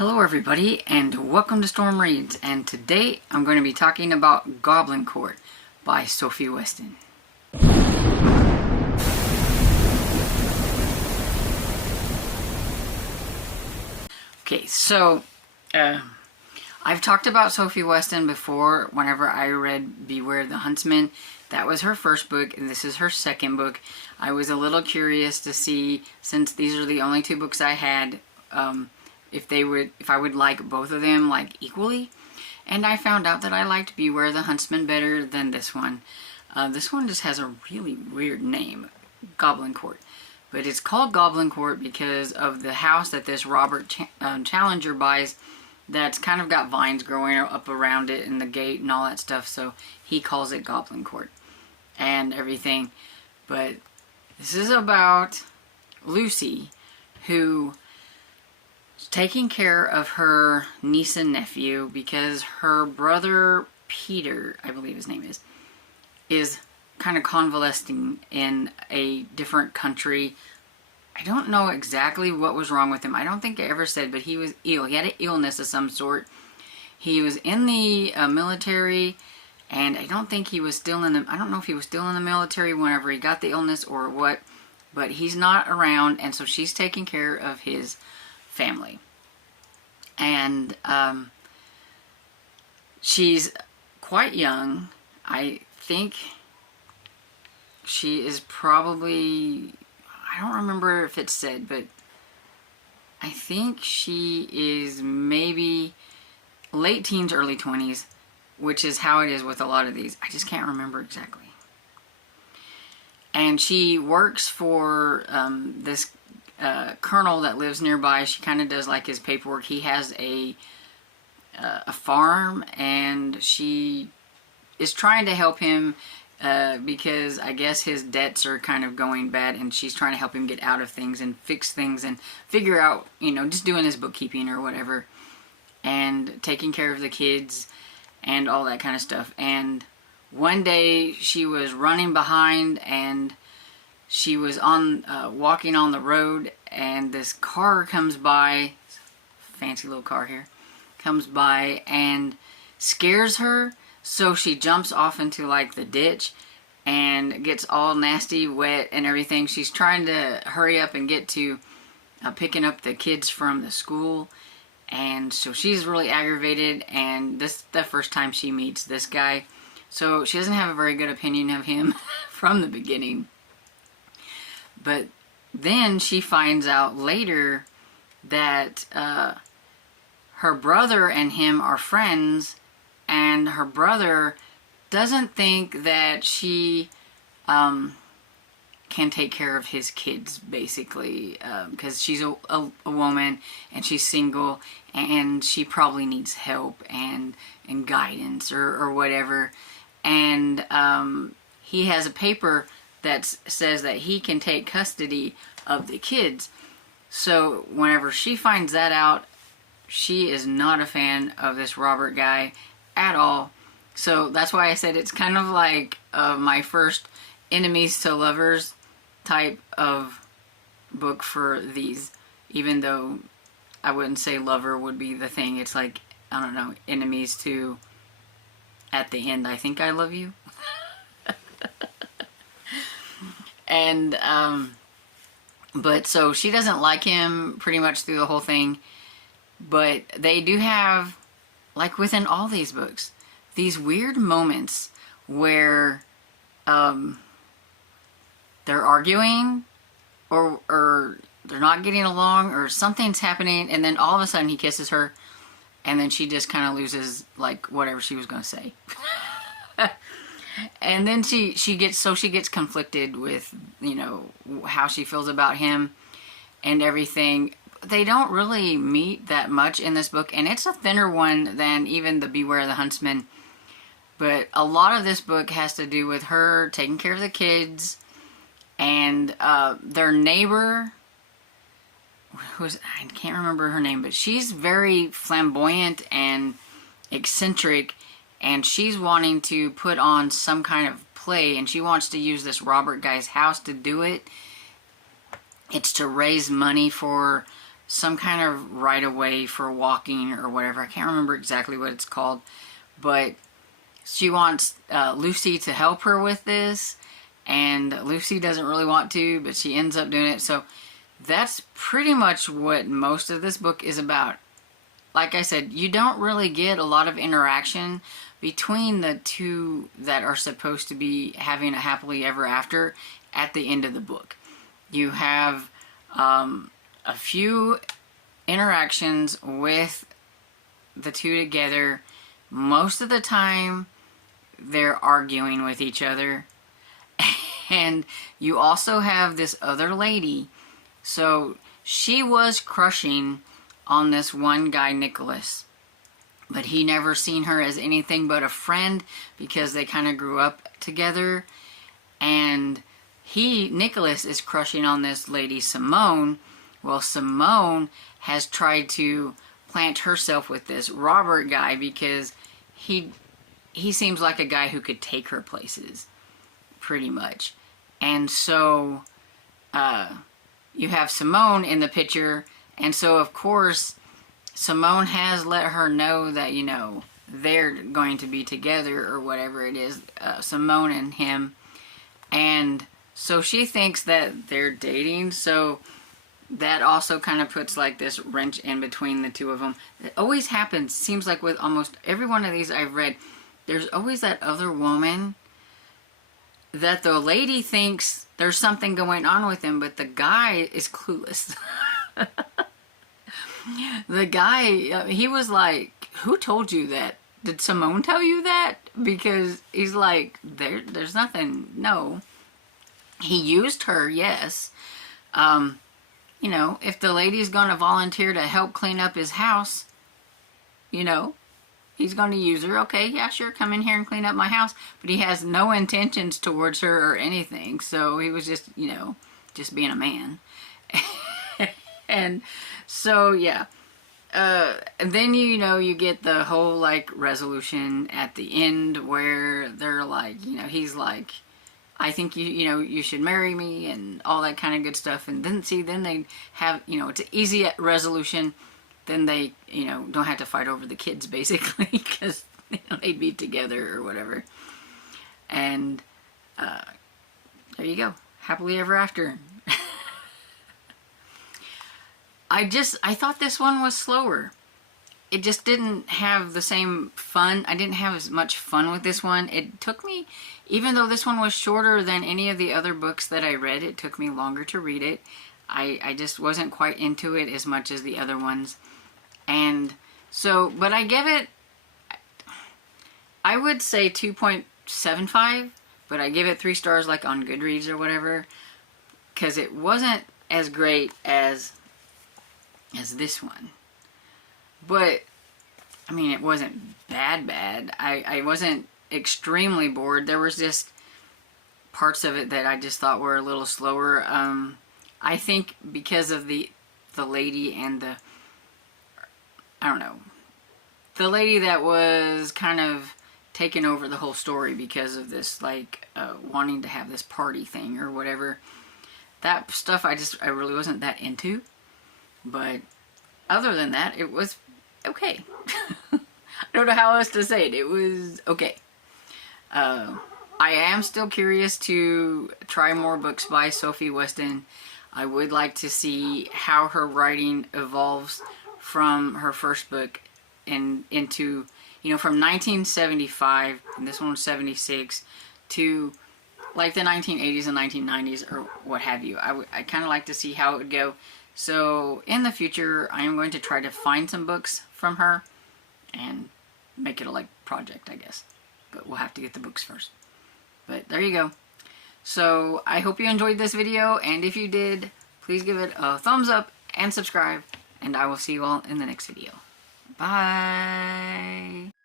Hello everybody and welcome to Storm Reads, and today I'm going to be talking about Goblin Court by Sophie Weston. Okay, so I've talked about Sophie Weston before whenever I read Beware the Huntsman. That was her first book and this is her second book. I was a little curious to see, since these are the only two books I had, if I would like both of them like equally, and I found out that I liked Beware the Huntsman better than this one. This one just has a really weird name, Goblin Court, but it's called Goblin Court because of the house that this Robert Challenger buys. That's kind of got vines growing up around it and the gate and all that stuff, so he calls it Goblin Court and everything. But this is about Lucy, who taking care of her niece and nephew because her brother Peter, I believe his name is kind of convalescing in a different country. I don't know exactly what was wrong with him. I don't think I ever said, but he was ill. He had an illness of some sort. He was in the military, and I don't think he was still in the, I don't know if he was still in the military whenever he got the illness or what, but he's not around, and so she's taking care of his family. And she's quite young. I think she is probably, I don't remember if it's said, but I think she is maybe late teens, early 20s, which is how it is with a lot of these. I just can't remember exactly. And she works for this colonel that lives nearby. She kind of does like his paperwork. He has a farm, and she is trying to help him because I guess his debts are kind of going bad, and she's trying to help him get out of things and fix things and figure out, you know, just doing his bookkeeping or whatever and taking care of the kids and all that kind of stuff. And one day she was running behind, and she was on walking on the road, and this car comes by, fancy little car here, comes by and scares her, so she jumps off into like the ditch and gets all nasty, wet and everything. She's trying to hurry up and get to picking up the kids from the school, and so she's really aggravated, and this is the first time she meets this guy, so she doesn't have a very good opinion of him from the beginning. But then she finds out later that her brother and him are friends, and her brother doesn't think that she can take care of his kids, basically, because she's a woman and she's single, and she probably needs help and guidance or whatever. And he has a paper that says that he can take custody of the kids. So whenever she finds that out, she is not a fan of this Robert guy at all. So that's why I said it's kind of like my first enemies to lovers type of book for these, even though I wouldn't say lover would be the thing. It's like, I don't know, enemies to, at the end, I think I love you. And, but so she doesn't like him pretty much through the whole thing, but they do have, like within all these books, these weird moments where, they're arguing, or they're not getting along, or something's happening, and then all of a sudden he kisses her, and then she just kind of loses, like, whatever she was going to say. And then she gets conflicted with, you know, how she feels about him and everything. They don't really meet that much in this book, and it's a thinner one than even the Beware the Huntsman. But a lot of this book has to do with her taking care of the kids, and their neighbor, I can't remember her name, but she's very flamboyant and eccentric, and she's wanting to put on some kind of play, and she wants to use this Robert guy's house to do it. It's to raise money for some kind of right of way for walking or whatever. I can't remember exactly what it's called, but she wants Lucy to help her with this, and Lucy doesn't really want to, but she ends up doing it. So that's pretty much what most of this book is about. Like I said, you don't really get a lot of interaction between the two that are supposed to be having a happily ever after at the end of the book. You have a few interactions with the two together. Most of the time, they're arguing with each other. And you also have this other lady. So she was crushing on this one guy, Nicholas. But he never seen her as anything but a friend because they kind of grew up together. And Nicholas is crushing on this lady, Simone. Well, Simone has tried to plant herself with this Robert guy because he seems like a guy who could take her places, pretty much. And so you have Simone in the picture, and so of course Simone has let her know that, you know, they're going to be together or whatever it is, Simone and him. And so she thinks that they're dating, so that also kind of puts like this wrench in between the two of them. It always happens, seems like with almost every one of these I've read, there's always that other woman that the lady thinks there's something going on with him, but the guy is clueless. The guy, he was like, who told you that? Did Simone tell you that? Because he's like, there's nothing, no. He used her, yes. You know, if the lady's going to volunteer to help clean up his house, you know, he's going to use her. Okay, yeah, sure, come in here and clean up my house. But he has no intentions towards her or anything. So he was just, you know, just being a man. And so, yeah. And then, you know, you get the whole, like, resolution at the end where they're like, you know, he's like, I think you should marry me and all that kind of good stuff. And then then they have, you know, it's an easy resolution. Then they, you know, don't have to fight over the kids basically because, you know, they'd be together or whatever. And there you go, happily ever after. I thought this one was slower. It just didn't have the same fun. I didn't have as much fun with this one. It took me, even though this one was shorter than any of the other books that I read, it took me longer to read it. I just wasn't quite into it as much as the other ones. And so, but I give it, I would say 2.75, but I give it 3 stars like on Goodreads or whatever, because it wasn't as great as this one. But, I mean, it wasn't bad. I wasn't extremely bored. There was just parts of it that I just thought were a little slower. I think because of the lady and the, I don't know, the lady that was kind of taking over the whole story because of this, like, wanting to have this party thing or whatever. That stuff I really wasn't that into. But other than that, it was okay. I don't know how else to say it. It was okay. I am still curious to try more books by Sophie Weston. I would like to see how her writing evolves from her first book into, you know, from 1975, and this one was 76, to like the 1980s and 1990s or what have you. I kind of like to see how it would go. So in the future, I am going to try to find some books from her and make it a like project, I guess. But we'll have to get the books first. But there you go. So I hope you enjoyed this video, and if you did, please give it a thumbs up and subscribe, and I will see you all in the next video. Bye!